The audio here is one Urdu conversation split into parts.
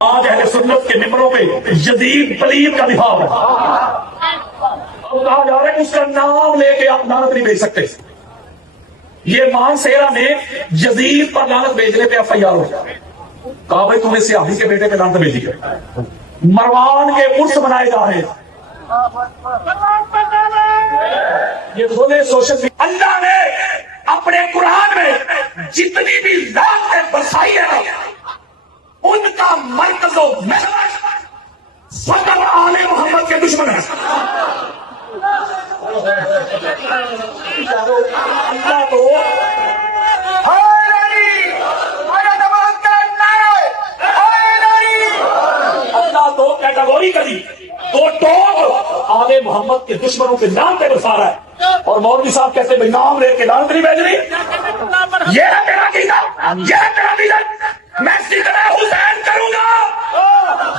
آج اہل سنت کے ممبروں پہ یزید پلید کا دفاع ہے، اب کہا جا رہا ہے کہ اس کا نام لے کے آپ لعنت نہیں بھیج سکتے۔ یہ مان سیرا نے یزید پر لعنت بھیجنے پہ ایف آئی آر ہو کہا بھائی تم نے سیاسی کے بیٹے پہ لعنت بھیجی ہے، مروان کے عرس منائے جا رہے ہیں، یہ کھولے سوشل میڈیا۔ اللہ نے اپنے قرآن میں جتنی بھی ذات ہے برسائی ہے نا، ان کا مرکز و محور فقط آل محمد کے دشمن ہے۔ اللہ تو اللہ تو کیٹیگوری کری دو ٹوک آل محمد کے دشمنوں کے نام پہ برسا رہا ہے، اور مولوی صاحب کہتے ہیں نام لے کے لعنت نہیں بھیج رہی۔ یہ ہے میرا عقیدہ، یہ ہے میرا ویژن، میں سیدنا حسین کروں گا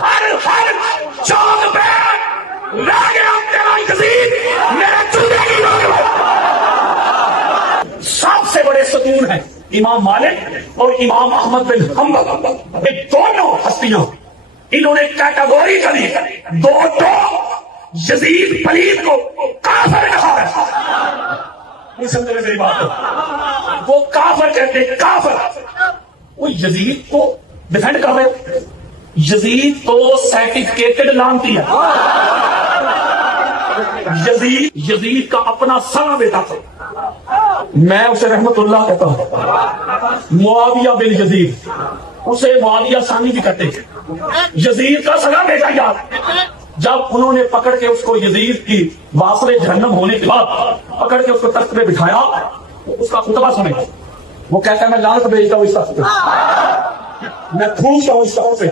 ہر چوک پہ لا گیا تیرا یزید میرے چودے کی روح۔ سب سے بڑے ستون ہیں امام مالک اور امام احمد بن حنبل، یہ دونوں ہستیاں انہوں نے کیٹیگوری کری دو یزید پلید کو کافر کہا ہے۔ نہیں سمجھ میری بات ہے، وہ کافر کہتے ہیں، کافر۔ وہ یزید کو ڈیفینڈ کر رہے، یزید تو سرٹیفکیٹڈ لانتی ہے۔ یزید کا اپنا سنا بیٹا تھا، میں اسے رحمت اللہ کہتا ہوں، معاویہ بن یزید، اسے معاویہ ثانی بھی کہتے ہیں، یزید کا سنا بیٹا یاد۔ جب انہوں نے پکڑ کے اس کو یزید کی واصل جہنم ہونے کے بعد پکڑ کے اس کو تخت پہ بٹھایا، اس کا خطبہ سنے، وہ کہتا ہے میں لعنت بھیجتا ہوں اس تخت پہ، میں پھونکتا ہوں اس تخت پہ۔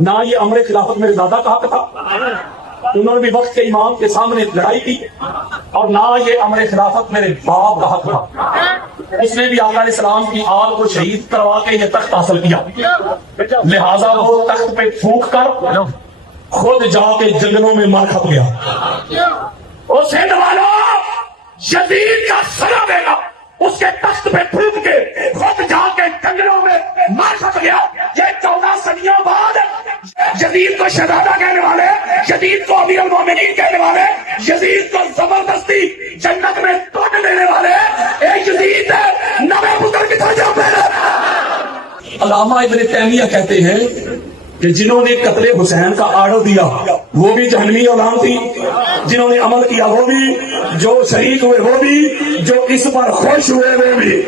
نہ یہ امر خلافت میرے دادا کا حق تھا، انہوں نے بھی وقت کے امام کے سامنے لڑائی کی، اور نہ یہ امر خلافت میرے باپ کا حق تھا، اس نے بھی آقا علیہ السلام کی آل کو شہید کروا کے یہ تخت حاصل کیا، لہٰذا وہ تخت پہ پھونک کر خود جا کے جنگلوں میں مار کھپ گیا۔ اور سندھ والوں، یزید کا سنا دے گا اس کے تخت پہ پھونک کے خود جا کے جنگلوں میں مار کھپ گیا۔ یہ 14 صدیوں بعد یزید کو شہزادہ کہنے والے، یزید کو امیر المومنین کہنے والے، یزید کو زبردستی جنت میں توڑ دینے والے ایک یزید ہے، نوے پتر کی طرح پہلے۔ علامہ ابن تیمیہ کہتے ہیں کہ جنہوں نے قتل حسین کا آرڈر دیا وہ بھی جہنمی اولاد تھی، جنہوں نے عمل کیا وہ بھی، جو شہید ہوئے وہ بھی، جو اس پر خوش ہوئے وہ بھی۔